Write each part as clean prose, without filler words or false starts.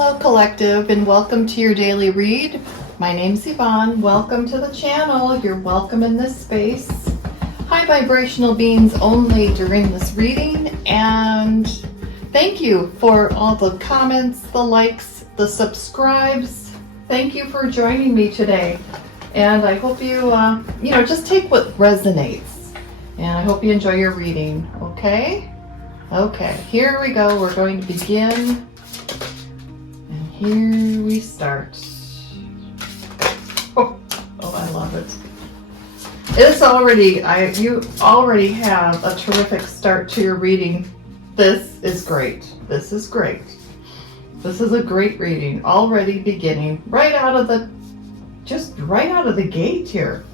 Hello Collective, and welcome to your daily read. My name's Yvonne. Welcome to the channel. You're welcome in this space. High vibrational beings only during this reading, and thank you for all the comments, the likes, the subscribes. Thank you for joining me today, and I hope you just take what resonates, and I hope you enjoy your reading. Okay, here we go. We're going to begin. Here we start. Oh, I love it. You already have a terrific start to your reading. This is great. This is great. This is a great reading. Already beginning right out of the gate here.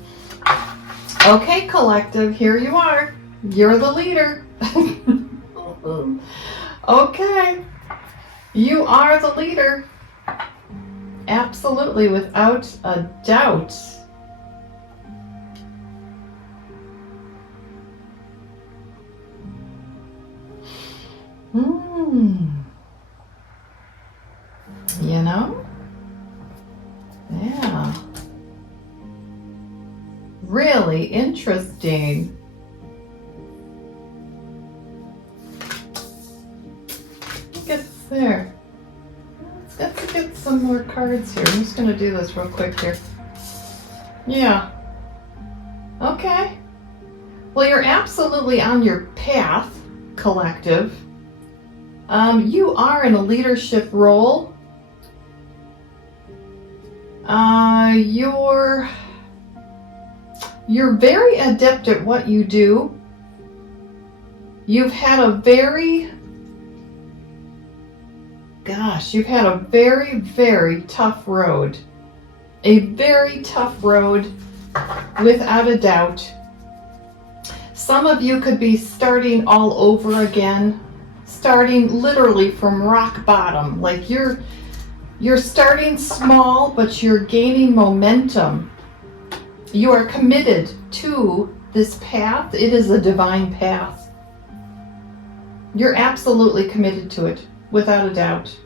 Okay, Collective, here you are. You're the leader. Okay. You are the leader. Absolutely, without a doubt. Yeah. Really interesting. Look at there. Let's get some more cards here. I'm just going to do this real quick here. Yeah. Okay. Well, you're absolutely on your path, Collective. You are in a leadership role. You're very adept at what you do. You've had a very very tough road. A very tough road, without a doubt. Some of you could be starting all over again, starting literally from rock bottom. Like you're starting small, but you're gaining momentum. You are committed to this path. It is a divine path. You're absolutely committed to it. Without a doubt.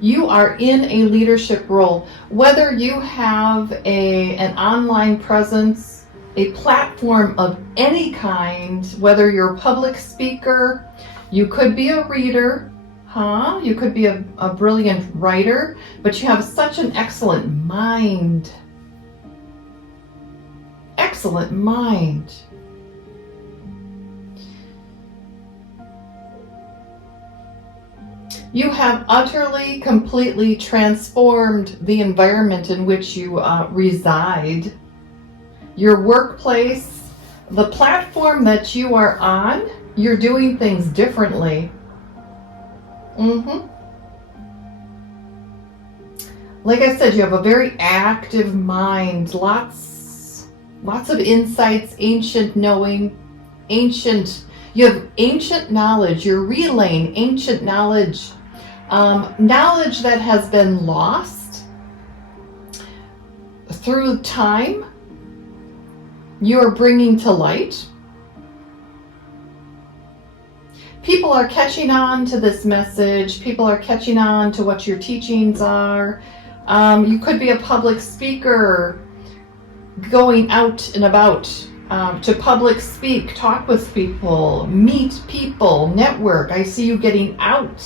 You are in a leadership role. Whether you have an online presence, a platform of any kind, whether you're a public speaker, you could be a reader, you could be a brilliant writer, but you have such an excellent mind. Excellent mind. You have utterly, completely transformed the environment in which you reside. Your workplace, the platform that you are on, you're doing things differently. Like I said, you have a very active mind, lots of insights, ancient knowing, you have ancient knowledge. You're relaying ancient knowledge. Knowledge that has been lost through time, you're bringing to light. People are catching on to this message. People are catching on to what your teachings are. You could be a public speaker going out and about to public speak, talk with people, meet people, network. I see you getting out.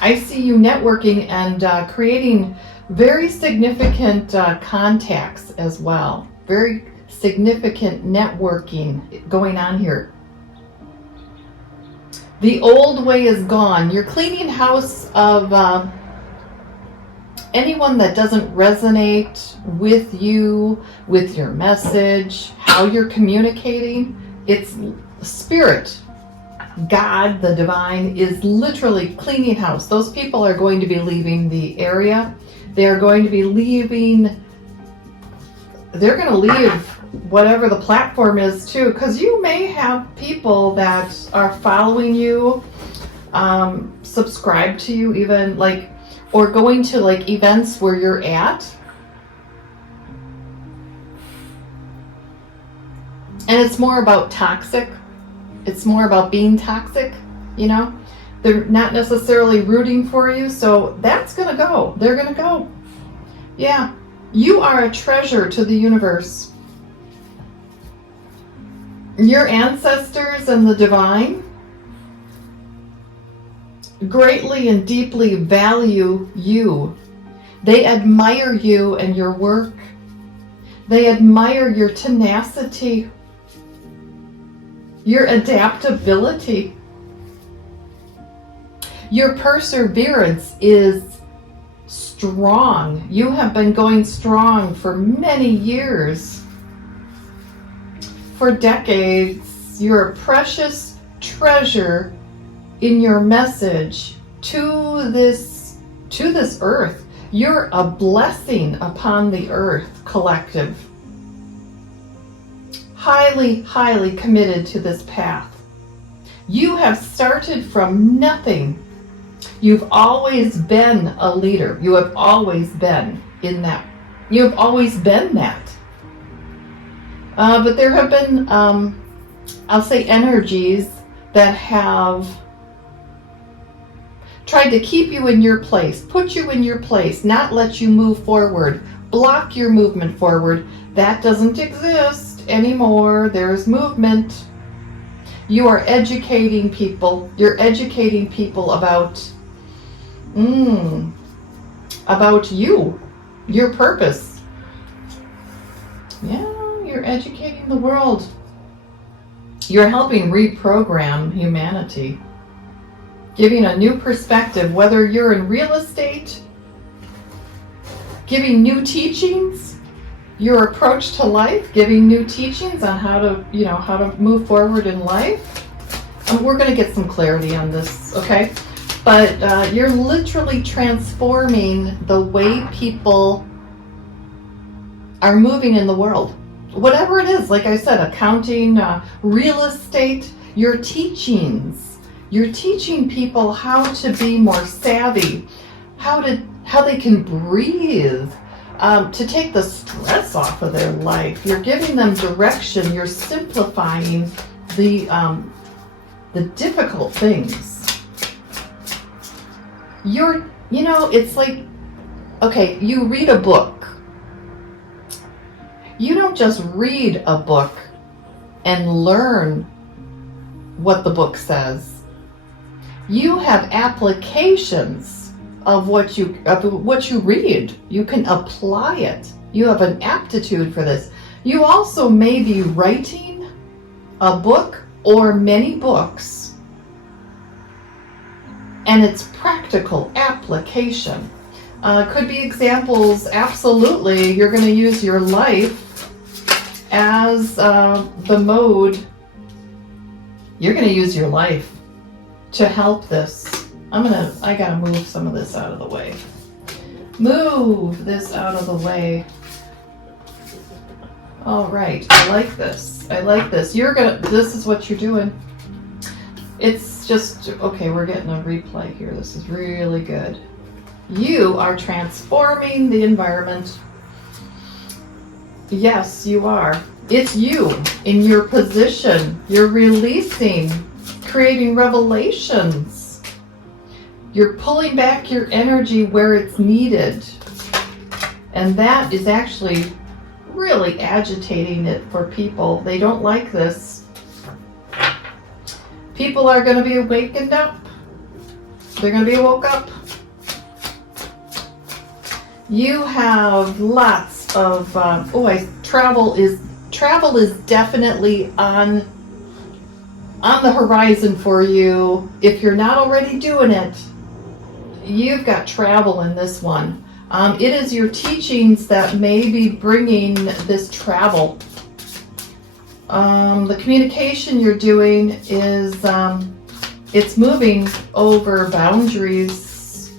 I see you networking and creating very significant contacts as well. Very significant networking going on here. The old way is gone. You're cleaning house of anyone that doesn't resonate with you, with your message, how you're communicating. It's spirit. God, the divine, is literally cleaning house. Those people are going to be leaving the area. They're going to be leaving. They're going to leave whatever the platform is too, because you may have people that are following you, subscribe to you, even or going to events where you're at. And it's more about toxic. It's more about being toxic, They're not necessarily rooting for you, so that's going to go. They're going to go. Yeah, you are a treasure to the universe. Your ancestors and the divine greatly and deeply value you. They admire you and your work. They admire your tenacity, your adaptability. Your perseverance is strong. You have been going strong for many years, for decades. You're a precious treasure in your message to this earth. You're a blessing upon the earth collective. Highly, highly committed to this path. You have started from nothing. You've always been a leader. You have always been in that. You have always been that. But there have been, I'll say, energies that have tried to keep you in your place, put you in your place, not let you move forward, block your movement forward. That doesn't exist anymore. There's movement. You are educating people. You're educating people about you, your purpose. Yeah, you're educating the world. You're helping reprogram humanity, giving a new perspective, whether you're in real estate, giving new teachings, your approach to life, giving new teachings on how to move forward in life. And we're going to get some clarity on this, okay? But you're literally transforming the way people are moving in the world. Whatever it is, like I said, accounting, real estate, your teachings. You're teaching people how to be more savvy, how they can breathe, to take the stress off of their life. You're giving them direction. You're simplifying the difficult things. It's like, okay, you read a book. You don't just read a book and learn what the book says. You have applications of what you read. You can apply it. You have an aptitude for this. You also may be writing a book or many books, and it's practical application. Could be examples. Absolutely, you're going to use your life as the mode. You're going to use your life to help this. I gotta move some of this out of the way. Move this out of the way. All right, I like this. This is what you're doing. It's just, okay, we're getting a replay here. This is really good. You are transforming the environment. Yes, you are. It's you in your position. You're releasing, creating revelations. You're pulling back your energy where it's needed. And that is actually really agitating it for people. They don't like this. People are going to be awakened up. They're going to be woke up. You have lots of, travel is definitely on the horizon for you. If you're not already doing it, you've got travel in this one. It is your teachings that may be bringing this travel. The communication you're doing is, it's moving over boundaries,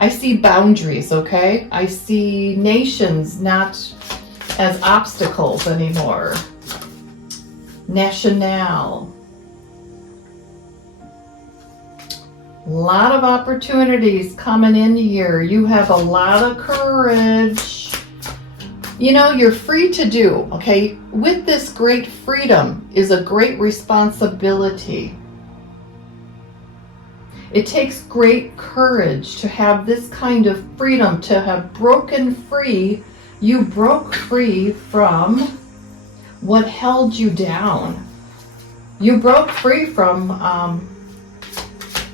I see boundaries, okay? I see nations not as obstacles anymore. National. A lot of opportunities coming in here. You have a lot of courage. You're free to do, okay? With this great freedom is a great responsibility. It takes great courage to have this kind of freedom, to have broken free. You broke free from what held you down. You broke free from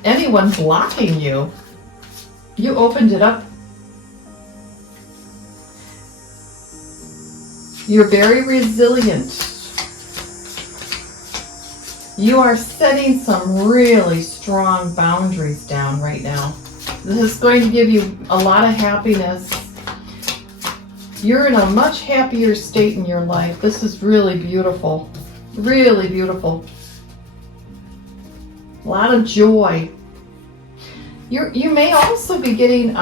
anyone blocking you. You opened it up. You're very resilient. You are setting some really strong boundaries down right now. This is going to give you a lot of happiness. You're in a much happier state in your life. This is really beautiful. Really beautiful. A lot of joy. You may also be getting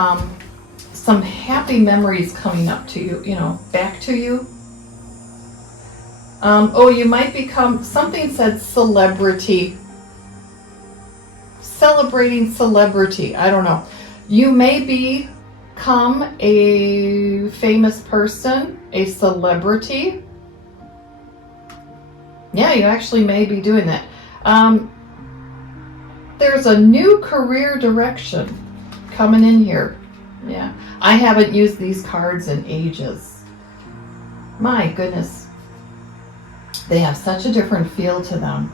some happy memories coming up to you, back to you. You might become, something said celebrity. Celebrating celebrity. I don't know. You may become a famous person, a celebrity. Yeah, you actually may be doing that. There's a new career direction coming in here. Yeah. I haven't used these cards in ages. My goodness. They have such a different feel to them.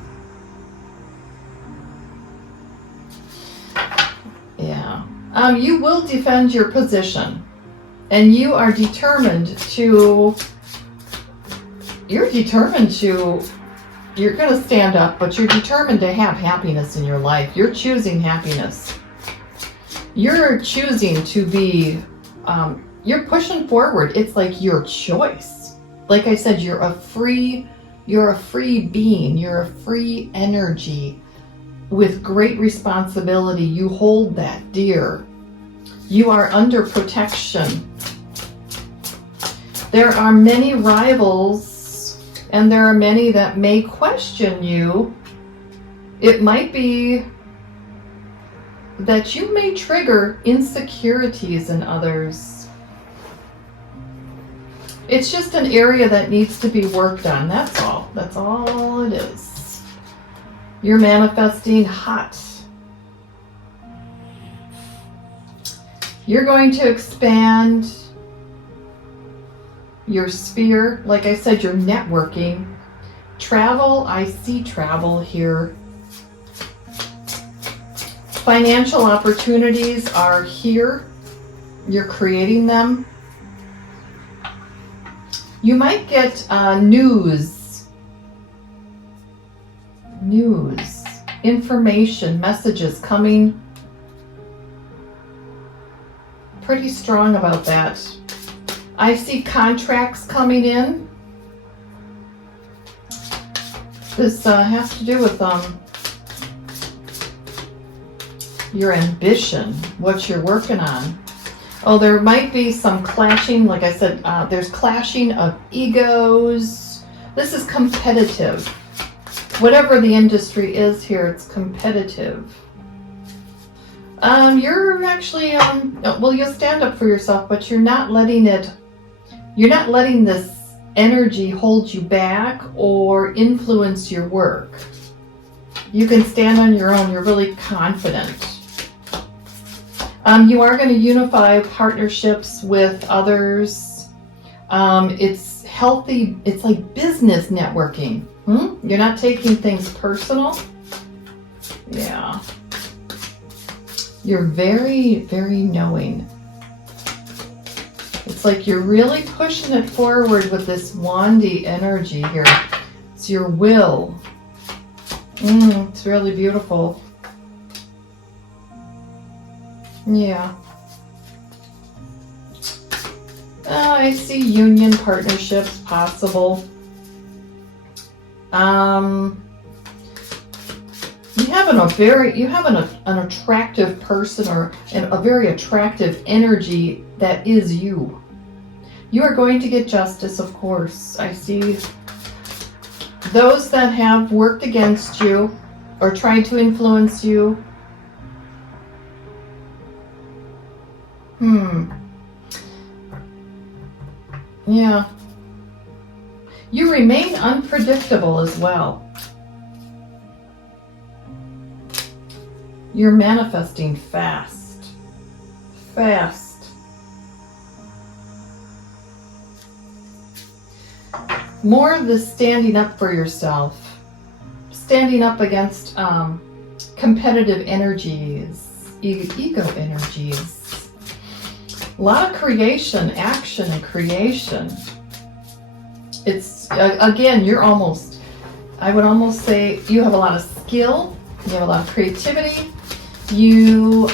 Yeah. You will defend your position. And you are determined to... You're going to stand up, but you're determined to have happiness in your life. You're choosing happiness. You're choosing to be... you're pushing forward. It's like your choice. Like I said, you're a free being, you're a free energy with great responsibility. You hold that dear. You are under protection. There are many rivals, and there are many that may question you. It might be that you may trigger insecurities in others. It's just an area that needs to be worked on. That's all. That's all it is. You're manifesting hot. You're going to expand your sphere. Like I said, you're networking. Travel, I see travel here. Financial opportunities are here. You're creating them. You might get news, information, messages coming. Pretty strong about that. I see contracts coming in. This has to do with your ambition, what you're working on. Oh, there might be some clashing. Like I said, there's clashing of egos. This is competitive. Whatever the industry is here, it's competitive. You're actually, you'll stand up for yourself, but you're not letting this energy hold you back or influence your work. You can stand on your own. You're really confident. You are going to unify partnerships with others. It's healthy. It's like business networking. You're not taking things personal. Yeah. You're very, very knowing. It's like you're really pushing it forward with this wandy energy here. It's your will. It's really beautiful. Yeah. I see union partnerships possible. You have an attractive person or a very attractive energy that is you. You are going to get justice, of course. I see those that have worked against you or tried to influence you. Yeah. You remain unpredictable as well. You're manifesting fast. Fast. More of this standing up for yourself. Standing up against competitive energies, ego energies. A lot of creation, action and creation. It's, again, you're almost, I would almost say you have a lot of skill, you have a lot of creativity. You,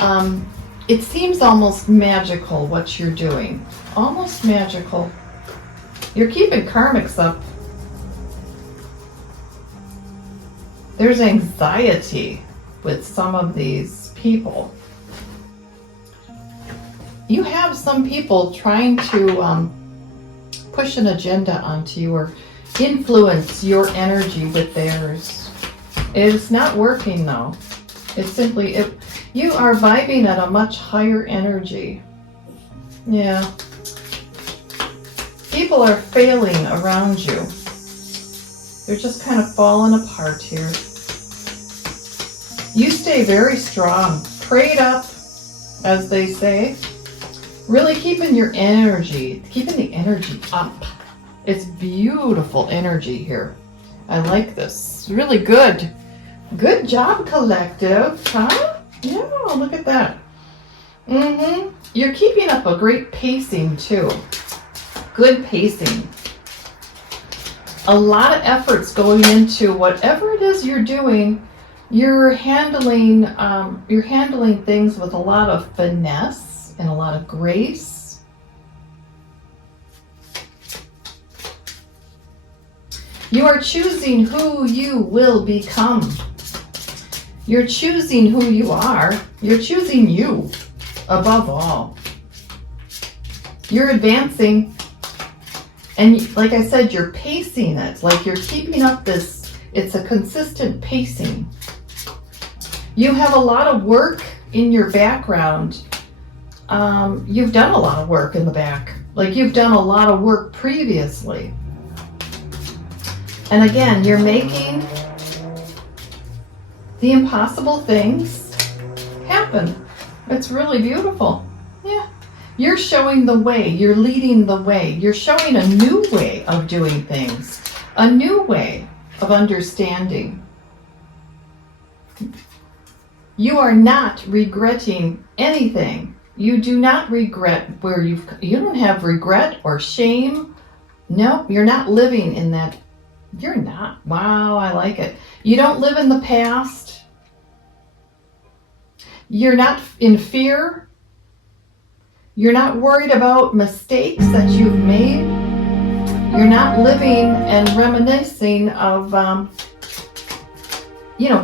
it seems almost magical what you're doing. Almost magical. You're keeping karmics up. There's anxiety with some of these people. You have some people trying to push an agenda onto you or influence your energy with theirs. It's not working though. It's simply, you are vibing at a much higher energy. Yeah. People are failing around you. They're just kind of falling apart here. You stay very strong, prayed up, as they say. Really keeping your energy, keeping the energy up. It's beautiful energy here. I like this. Really good. Good job, collective, huh? Yeah, look at that. You're keeping up a great pacing too. Good pacing. A lot of efforts going into whatever it is you're doing. You're handling things with a lot of finesse and a lot of grace. You are choosing who you will become. You're choosing who you are. You're choosing you above all. You're advancing. And like I said, you're pacing it. Like you're keeping up this, it's a consistent pacing. You have a lot of work in your background. You've done a lot of work in the back. Like you've done a lot of work previously. And again, you're making the impossible things happen. It's really beautiful. Yeah. You're showing the way. You're leading the way. You're showing a new way of doing things. A new way of understanding. You are not regretting anything. You do not regret where you don't have regret or shame. No, you're not living in that. You're not. Wow, I like it. You don't live in the past. You're not in fear. You're not worried about mistakes that you've made. You're not living and reminiscing of,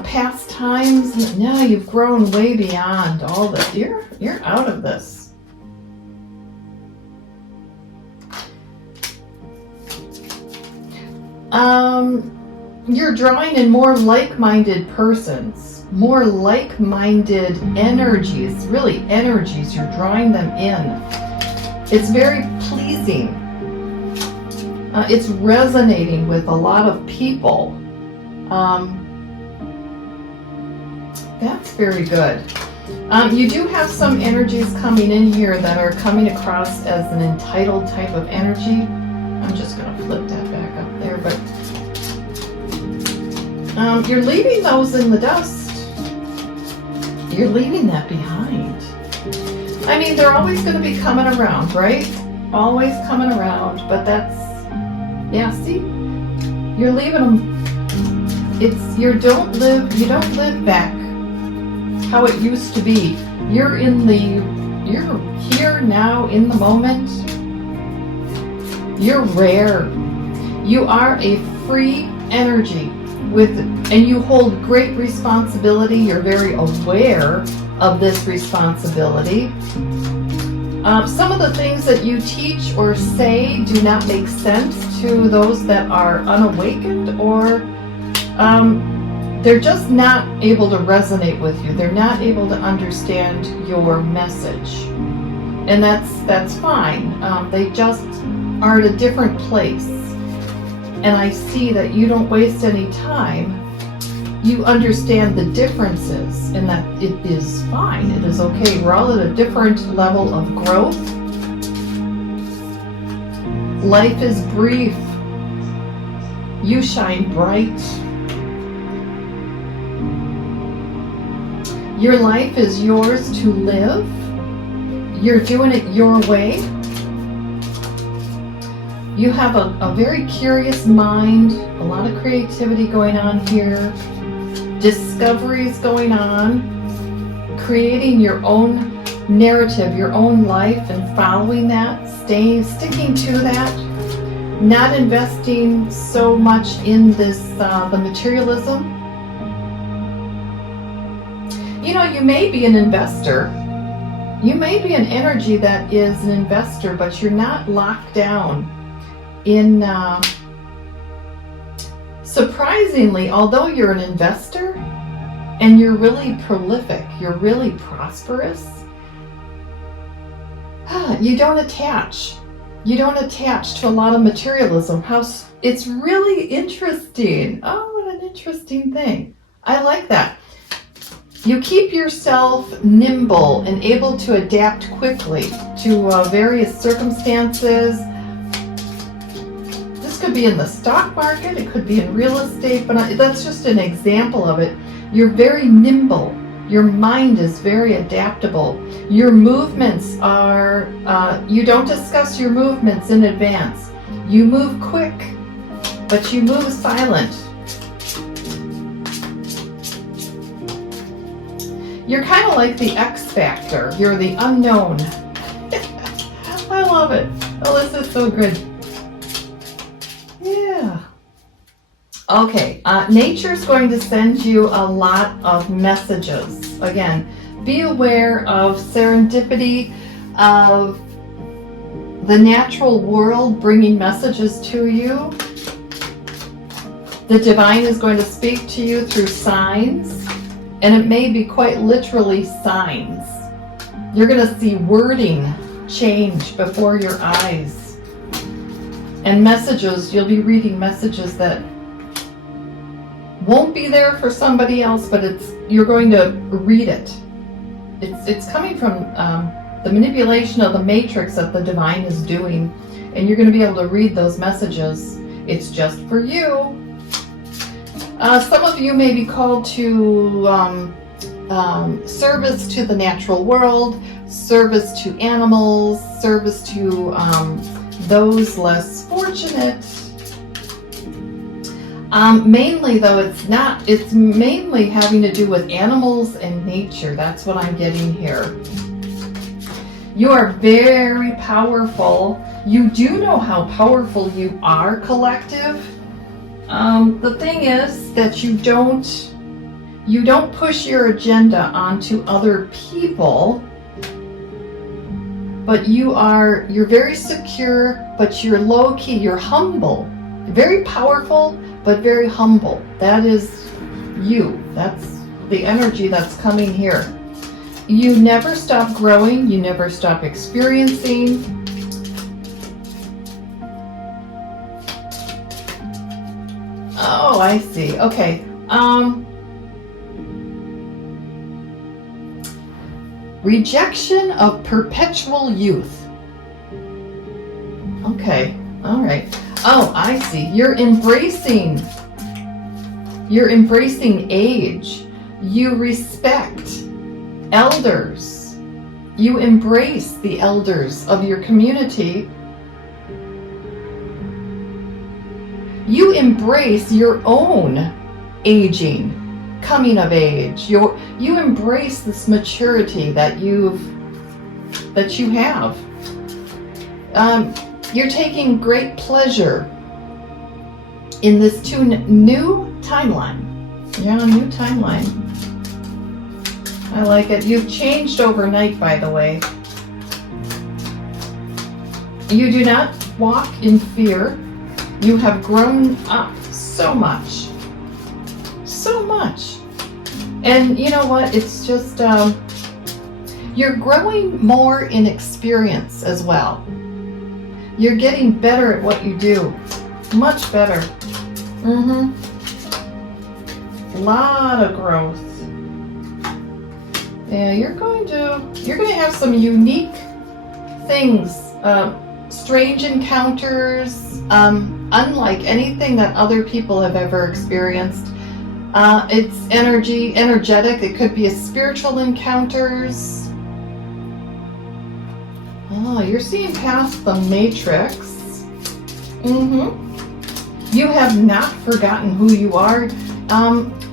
past times. No, you've grown way beyond all that. You're out of this. You're drawing in more like-minded persons, more like-minded energies, really energies. You're drawing them in. It's very pleasing. It's resonating with a lot of people. That's very good. You do have some energies coming in here that are coming across as an entitled type of energy. I'm just going to flip that back up there, but you're leaving those in the dust. You're leaving that behind. I mean, they're always going to be coming around, right? Always coming around, but that's, yeah, see? You're leaving them. You don't live back how it used to be. You're here now in the moment. You're rare. You are a free energy and you hold great responsibility. You're very aware of this responsibility. Some of the things that you teach or say do not make sense to those that are unawakened, or they're just not able to resonate with you. They're not able to understand your message. And that's fine. They just are at a different place. And I see that you don't waste any time You understand the differences and that it is fine. It is okay. We're all at a different level of growth. Life is brief. You shine bright. Your life is yours to live. You're doing it your way. You have a very curious mind, a lot of creativity going on here, discoveries going on, creating your own narrative, your own life, and following that, sticking to that, not investing so much in this, the materialism. You know, you may be an investor. You may be an energy that is an investor, but you're not locked down in, surprisingly, although you're an investor and you're really prolific, you're really prosperous, you don't attach. You don't attach to a lot of materialism. It's really interesting. Oh, what an interesting thing. I like that. You keep yourself nimble and able to adapt quickly to various circumstances. This could be in the stock market, it could be in real estate, but that's just an example of it. You're very nimble. Your mind is very adaptable. Your movements are, you don't discuss your movements in advance. You move quick, but you move silent. You're kind of like the X Factor. You're the unknown. I love it. Oh, this is so good. Yeah. Okay, nature's going to send you a lot of messages. Again, be aware of serendipity, of the natural world bringing messages to you. The divine is going to speak to you through signs. And it may be quite literally signs. You're going to see wording change before your eyes. And messages, you'll be reading messages that won't be there for somebody else, but you're going to read it. It's coming from the manipulation of the matrix that the divine is doing. And you're going to be able to read those messages. It's just for you. Some of you may be called to service to the natural world, service to animals, service to those less fortunate. Mainly though, it's mainly having to do with animals and nature. That's what I'm getting here. You are very powerful. You do know how powerful you are, collective. The thing is that you don't push your agenda onto other people, but you're very secure, but you're low key, you're humble, very powerful, but very humble. That is you. That's the energy that's coming here. You never stop growing, you never stop experiencing. Oh, I see. Okay. Rejection of perpetual youth. Okay. All right. Oh, I see. You're embracing age. You respect elders. You embrace the elders of your community. You embrace your own aging, coming of age. You embrace this maturity that you have. You're taking great pleasure in this new timeline. Yeah, new timeline. I like it. You've changed overnight, by the way. You do not walk in fear. You have grown up so much. So much. And you know what? It's just, you're growing more in experience as well. You're getting better at what you do. Much better. Lot of growth. Yeah, you're going to have some unique things, strange encounters, unlike anything that other people have ever experienced. It's energetic. It could be a spiritual encounters. Oh, you're seeing past the matrix. You have not forgotten who you are.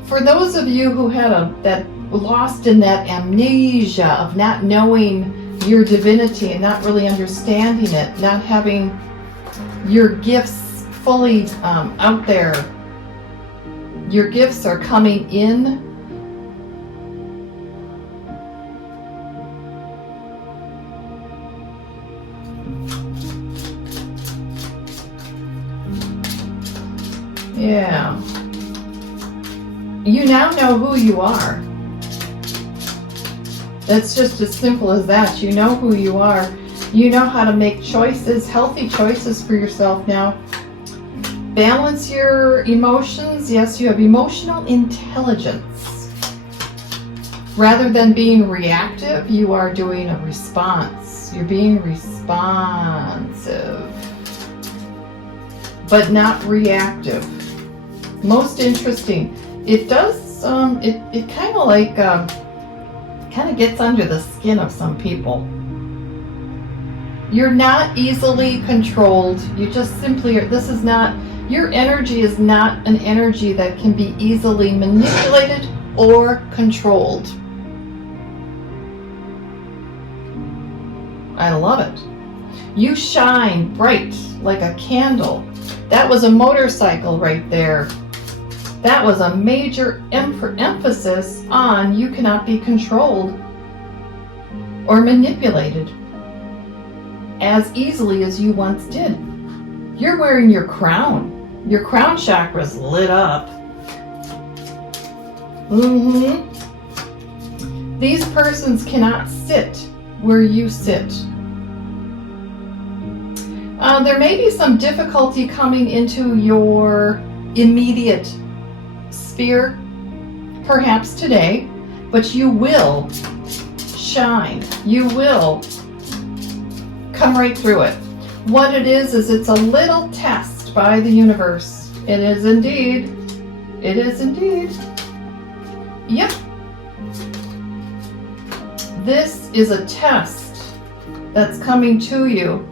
For those of you who had that lost in that amnesia of not knowing your divinity and not really understanding it, not having your gifts fully out there, your gifts are coming in. Yeah. You now know who you are. That's just as simple as that. You know who you are. You know how to make choices, healthy choices for yourself now. Balance your emotions. Yes, you have emotional intelligence. Rather than being reactive, you are doing a response. You're being responsive, but not reactive. Most interesting. It does, it kind of like, kind of gets under the skin of some people. You're not easily controlled. You just simply are. This is not, your energy is not an energy that can be easily manipulated or controlled. I love it. You shine bright like a candle. That was a motorcycle right there. That was a major emphasis on you cannot be controlled or manipulated as easily as you once did. You're wearing your crown. Your crown chakra's lit up. These persons cannot sit where you sit. There may be some difficulty coming into your immediate sphere, perhaps today, but you will shine. You will come right through it. What it is it's a little test by the universe. It is indeed. It is indeed. Yep. This is a test that's coming to you.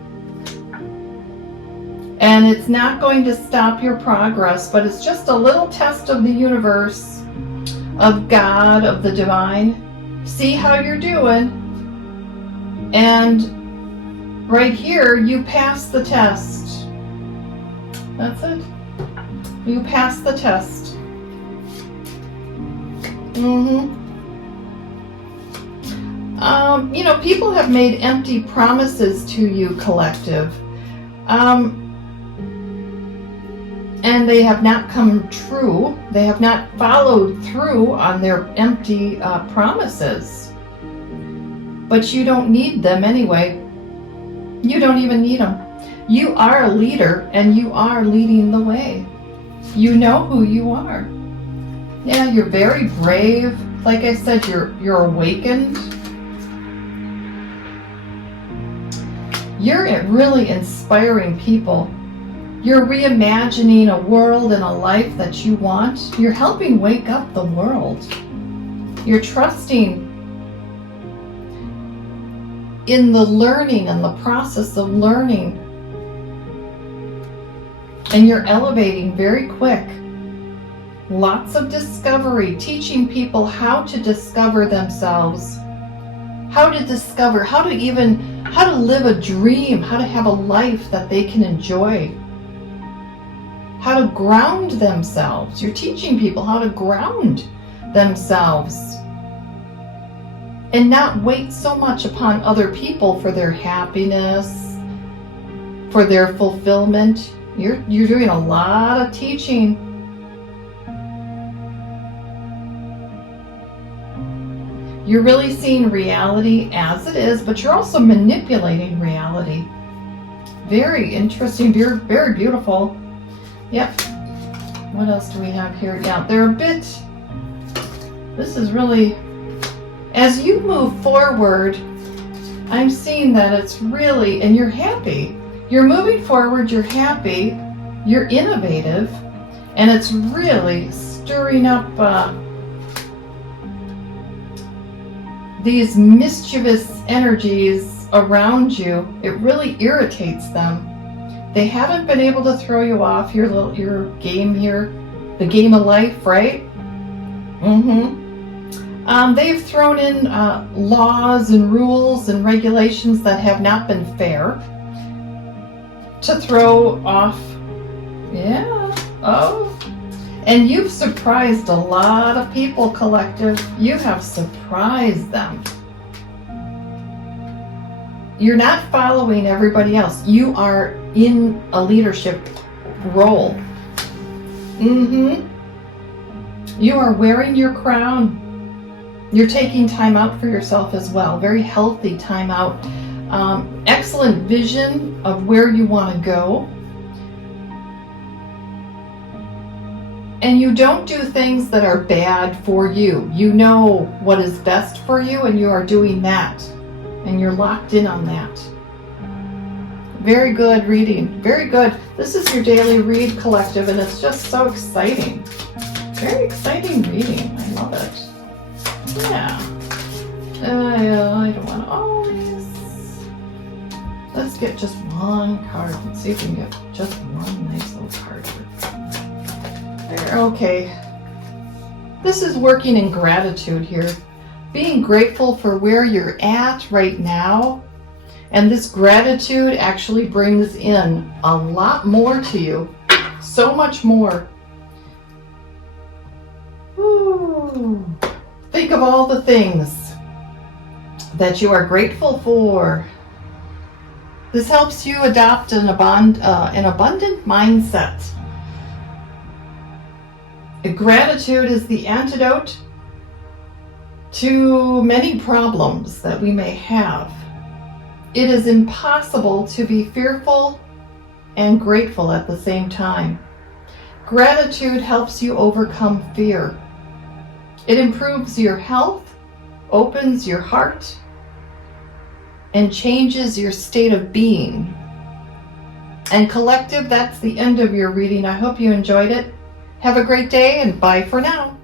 And it's not going to stop your progress, but it's just a little test of the universe, of God, of the divine. See how you're doing. And right here, you pass the test. That's it. You pass the test. You know, people have made empty promises to you, collective. And they have not come true. They have not followed through on their empty promises. But you don't need them anyway. You don't even need them. You are a leader and you are leading the way. You know who you are. Yeah, you're very brave. Like I said, you're awakened. You're really inspiring people. You're reimagining a world and a life that you want. You're helping wake up the world. You're trusting in the learning and the process of learning. And you're elevating very quick. Lots of discovery, teaching people how to discover themselves, how to discover, how to live a dream, how to have a life that they can enjoy. How to ground themselves. You're teaching people how to ground themselves and not wait so much upon other people for their happiness, for their fulfillment. You're doing a lot of teaching. You're really seeing reality as it is, but you're also manipulating reality. Very interesting, very beautiful. Yep. What else do we have here? Yeah, they're a bit This is really, as you move forward, I'm seeing that it's really, and you're happy. You're moving forward, you're happy, you're innovative, and it's really stirring up these mischievous energies around you. It really irritates them. They haven't been able to throw you off your game here, the game of life, right? They've thrown in laws and rules and regulations that have not been fair to throw off. Yeah. Oh. And you've surprised a lot of people, collective. You have surprised them. You're not following everybody else. You are in a leadership role. You are wearing your crown. You're taking time out for yourself as well. Very healthy time out. Excellent vision of where you want to go. And you don't do things that are bad for you. You know what is best for you, and you are doing that. And you're locked in on that. Very good reading. Very good. This is your daily read, collective, and it's just so exciting. Very exciting reading. I love it. Yeah. I don't want to always. Let's get just one card. Let's see if we can get just one nice little card here. There, okay. This is working in gratitude here. Being grateful for where you're at right now. And this gratitude actually brings in a lot more to you. So much more. Ooh. Think of all the things that you are grateful for. This helps you adopt an abundant mindset. Gratitude is the antidote to many problems that we may have. It is impossible to be fearful and grateful at the same time. Gratitude helps you overcome fear. It improves your health, opens your heart, and changes your state of being. And collective, that's the end of your reading. I hope you enjoyed it. Have a great day, and bye for now.